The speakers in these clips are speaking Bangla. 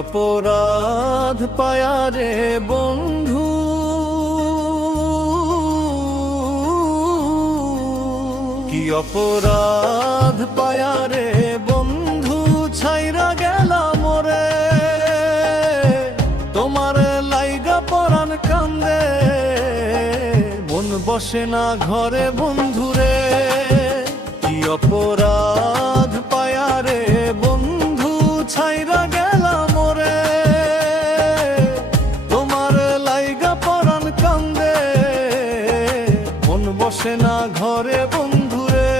অপরাধ পায়ারে বন্ধু, কি অপরাধ পায়ারে বন্ধু, ছাইরা গেলা মোরে তোমার লাইগা পরাণ কান্দে, মন বসে না ঘরে বন্ধুরে। কি অপরাধ পায়ারে বন্ধু, ছাইরা গেলা মোরে তোমার লাইগা পরাণ কান্দে, মন বসে না ঘরে বন্ধুরে।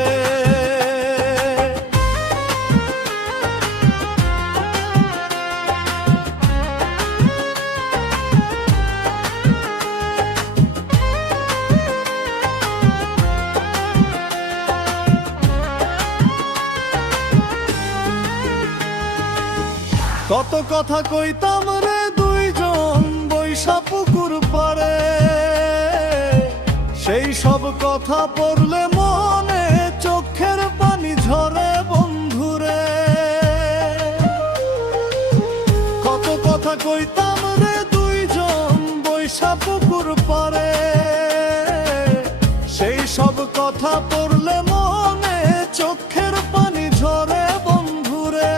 কত কথা কইতাম রে দুইজন বৈশা পুকুর পারে, সেই সব কথা পড়লে মনে চোখের পানি ঝরে বন্ধুরে। কত কথা কইতাম রে দুইজন বৈশা পুকুর পারে, সেই সব কথা পড়লে মনে চোখের পানি ঝরে বন্ধুরে।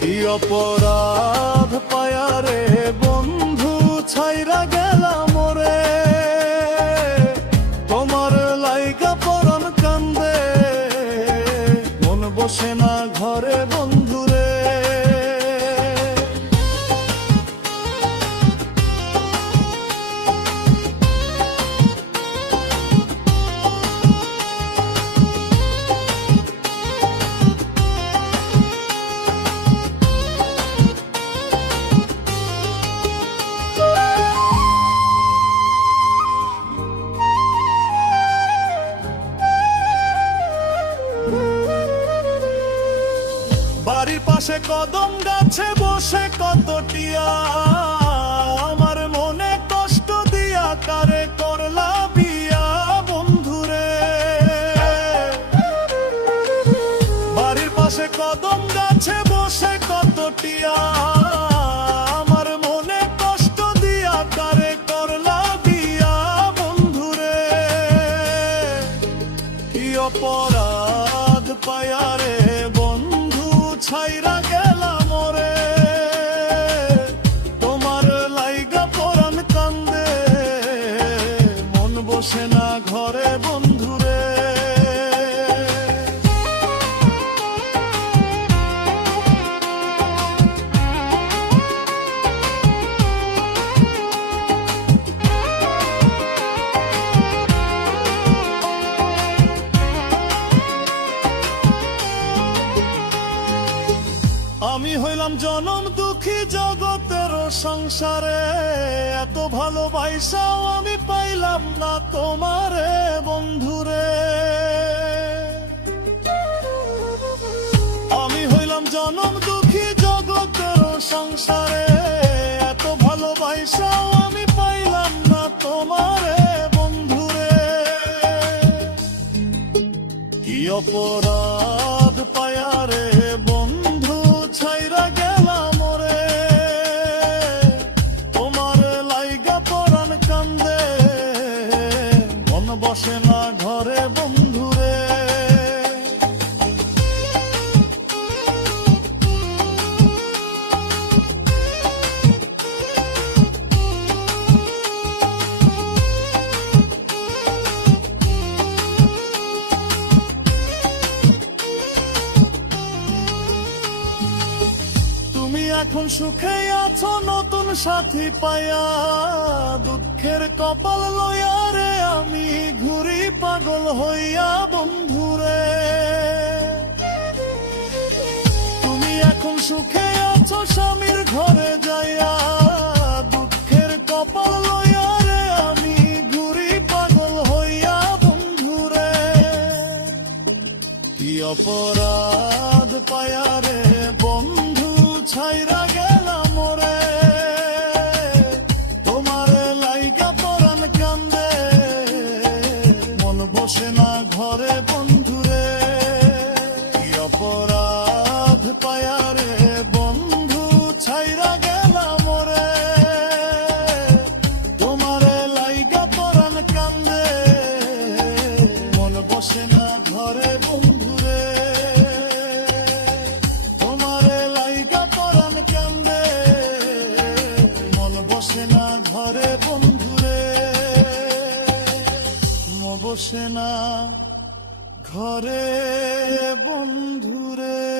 কি অপরাধ পায়ারে বন্ধু, ছাইরা গেলা মোরে তোমার লাইগা পরাণ কান্দে, মন বসে না ঘরে বন্ধুরে। বাড়ির পাশে কদম গাছে বসে কত টিয়া, আমার মনে কষ্ট দিয়া কারে করলা বিয়া বন্ধুরে। বাড়ির পাশে কদম গাছে বসে কত টিয়া, আমার মনে কষ্ট দিয়া কারে করলা বিয়া বন্ধুরে। কি অপরাধ পায়ারে বন্ধু, ছাইরা গেলা মোরে তোমার লাইগা পরাণ কান্দে, মন বসে না ঘরে বন্ধুরে। আমি হইলাম জনম দুঃখী জগতের সংসারে, এত ভালোবাসাও আমি পাইলাম না তোমারে বন্ধুরে। আমি হইলাম জনম দুঃখী জগতের সংসারে, এত ভালোবাসাও আমি পাইলাম না তোমারে বন্ধুরে। কি অপরাধ পায়ারে বন্ধু, ছাইরা গেলা মোরে তোমার লাইগা পরাণ কান্দে, মন বসে না ঘরে বন্ধুরে। এখন সুখে আছো নতুন সাথী পায়া, দুঃখের কপাল লইয়া রে আমি ঘুরি পাগল হইয়া বন্ধুরে। তুমি এখন সুখে আছো স্বামীর ঘরে যাইয়া, দুঃখের কপাল লইয়া রে আমি ঘুরি পাগল হইয়া বন্ধুরে। কি অপরাধ পায়ারে বন্ধু, ছাইরা গেলা মোরে তোমার লাইগা পরাণ কান্দে, মন বসে না ঘরে বন্ধুরে। কি অপরাধ পায়ারে বন্ধু, বসে না ঘরে বন্ধুরে।